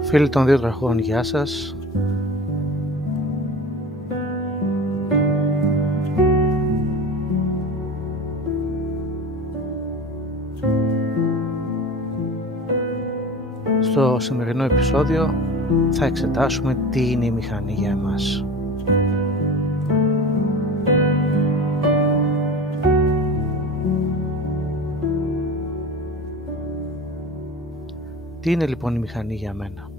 Φίλοι των δύο τροχών, γεια σας. Στο σημερινό επεισόδιο θα εξετάσουμε τι είναι η μηχανή για εμάς. Τι είναι λοιπόν η μηχανή για μένα?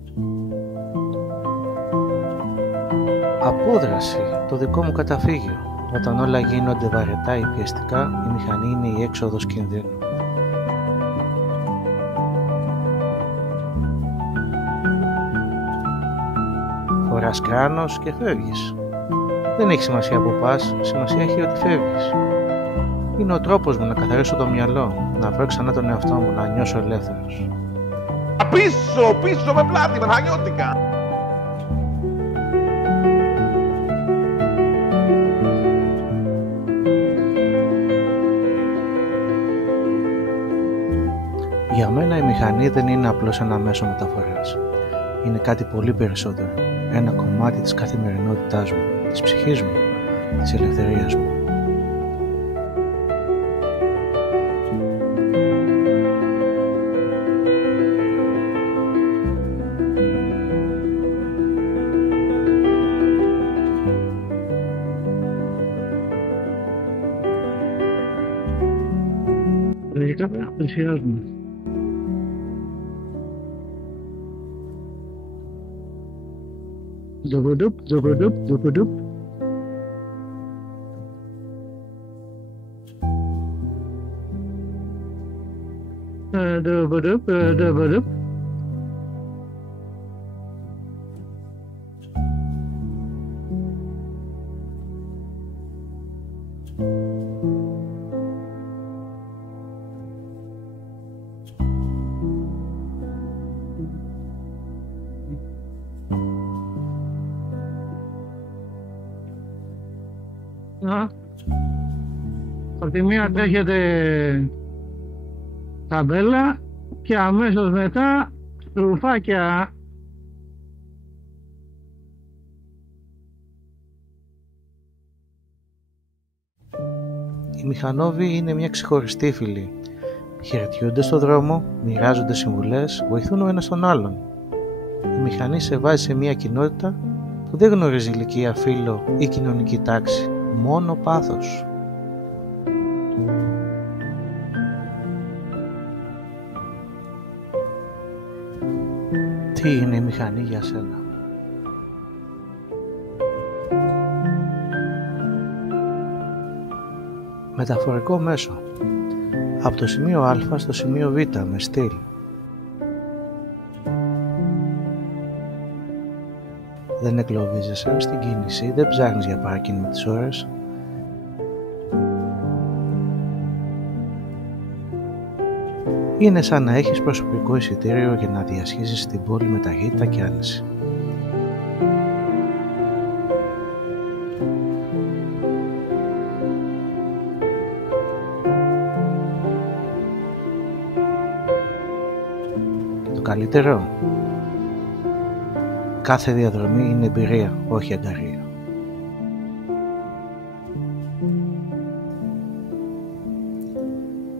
Απόδραση, το δικό μου καταφύγιο. Όταν όλα γίνονται βαρετά ή πιεστικά, η μηχανή είναι η έξοδος κινδύνου. Φοράς κράνος και φεύγεις. Δεν έχει σημασία που πας, σημασία έχει ότι φεύγεις. Είναι ο τρόπος μου να καθαρίσω το μυαλό, να βρω ξανά τον εαυτό μου, να νιώσω ελεύθερος. Πίσω με πλάτη, με χανιώτικα! Για μένα η μηχανή δεν είναι απλώς ένα μέσο μεταφοράς. Είναι κάτι πολύ περισσότερο. Ένα κομμάτι της καθημερινότητάς μου, της ψυχής μου, της ελευθερίας μου. Λογικά πλησιάζουμε. Ντοποντοπ. Ντοποντοπ. Από τη μία τρέχετε ταμπέλα και αμέσως μετά ρουφάκια. Οι μηχανόβοι είναι μια ξεχωριστή φυλή. Χαιρετιούνται στο δρόμο, μοιράζονται συμβουλές, βοηθούν ο ένας τον άλλον. Η μηχανή σε βάζει σε μια κοινότητα που δεν γνωρίζει ηλικία, φύλο ή κοινωνική τάξη, μόνο πάθος. Τι είναι η μηχανή για σένα? Μεταφορικό μέσο. Από το σημείο Α στο σημείο Β με στυλ. Δεν εγκλωβίζεσαι στην κίνηση, δεν ψάχνεις για πάρκινγκ με τις ώρες. Είναι σαν να έχεις προσωπικό εισιτήριο για να διασχίσεις την πόλη με ταχύτητα και άνεση. Και το καλύτερο, κάθε διαδρομή είναι εμπειρία, όχι αγκαρία.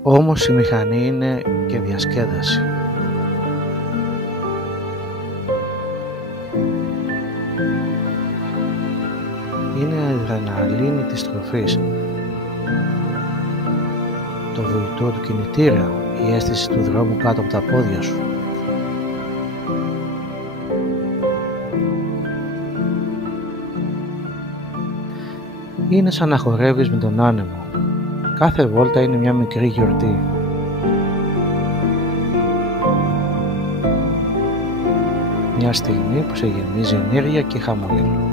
Όμως η μηχανή είναι και διασκέδαση. Είναι η αδρεναλίνη της τροφής, το βουητό του κινητήρα, η αίσθηση του δρόμου κάτω από τα πόδια σου. Είναι σαν να χορεύεις με τον άνεμο. Κάθε βόλτα είναι μια μικρή γιορτή. Μια στιγμή που σε γεμίζει ενέργεια και χαμόγελο.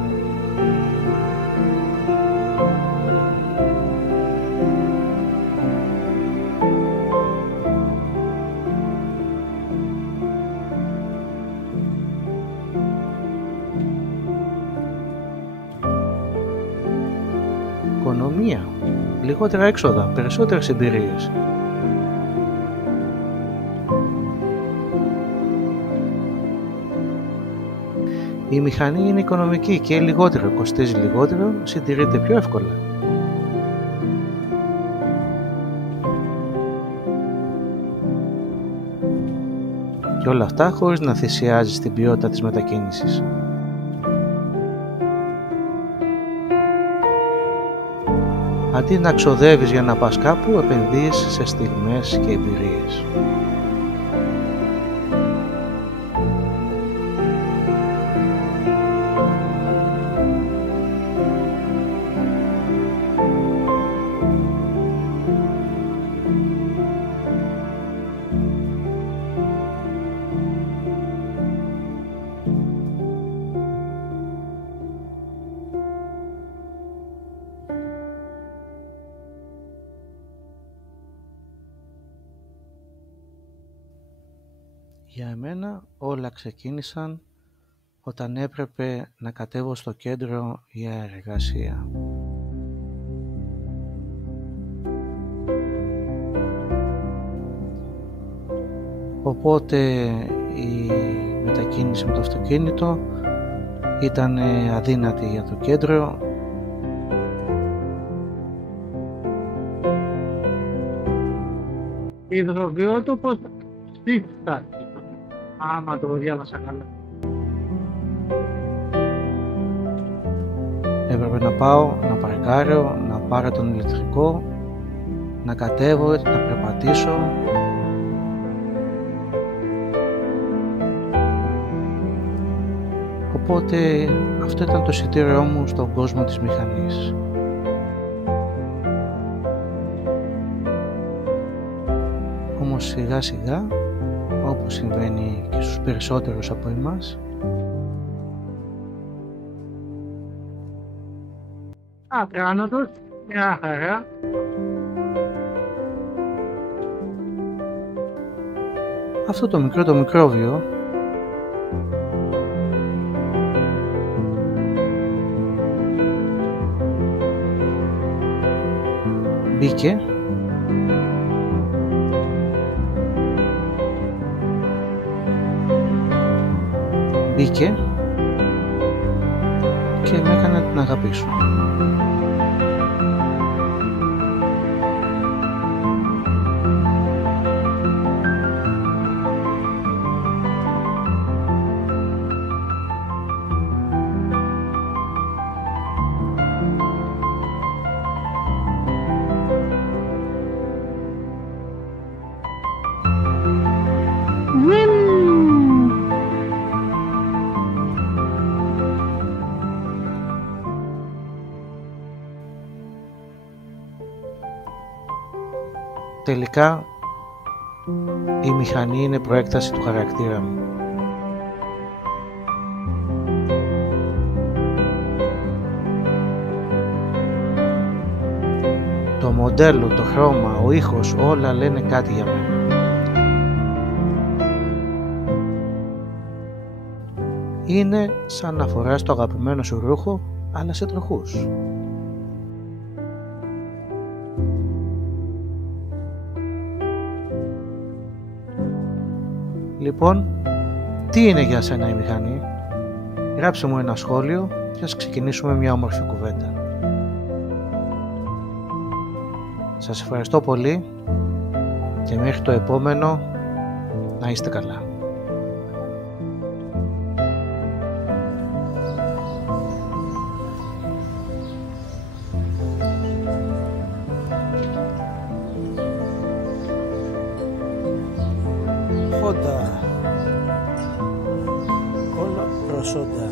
οικονομία, λιγότερα έξοδα, περισσότερες εμπειρίες. Η μηχανή είναι οικονομική και λιγότερο, κοστίζει λιγότερο, συντηρείται πιο εύκολα. Και όλα αυτά χωρίς να θυσιάζεις την ποιότητα της μετακίνησης. Αντί να ξοδεύεις για να πας κάπου, επενδύεις σε στιγμές και εμπειρίες. Για εμένα όλα ξεκίνησαν όταν έπρεπε να κατέβω στο κέντρο για εργασία. Οπότε η μετακίνηση με το αυτοκίνητο ήταν αδύνατη για το κέντρο. Υδροβιότοπος στη στάση, άμα το διάβασα καλά. Έπρεπε να πάω, να παρκάρω, να πάρω τον ηλεκτρικό, να κατέβω, να περπατήσω. Οπότε αυτό ήταν το εισιτήριό μου στον κόσμο της μηχανής. Όμως σιγά σιγά, όπως συμβαίνει και στους περισσότερους από εμάς, Ατράνοτος, μια χαρά. αυτό το μικρόβιο μπήκε και με έκανε να την αγαπήσω. Τελικά, η μηχανή είναι προέκταση του χαρακτήρα μου. Το μοντέλο, το χρώμα, ο ήχος, όλα λένε κάτι για μένα. Είναι σαν να φοράς το αγαπημένο σου ρούχο, αλλά σε τροχούς. Λοιπόν, τι είναι για σένα η μηχανή? Γράψε μου ένα σχόλιο και ας ξεκινήσουμε μια όμορφη κουβέντα. Σας ευχαριστώ πολύ και μέχρι το επόμενο να είστε καλά. Honda, όλα προσόντα.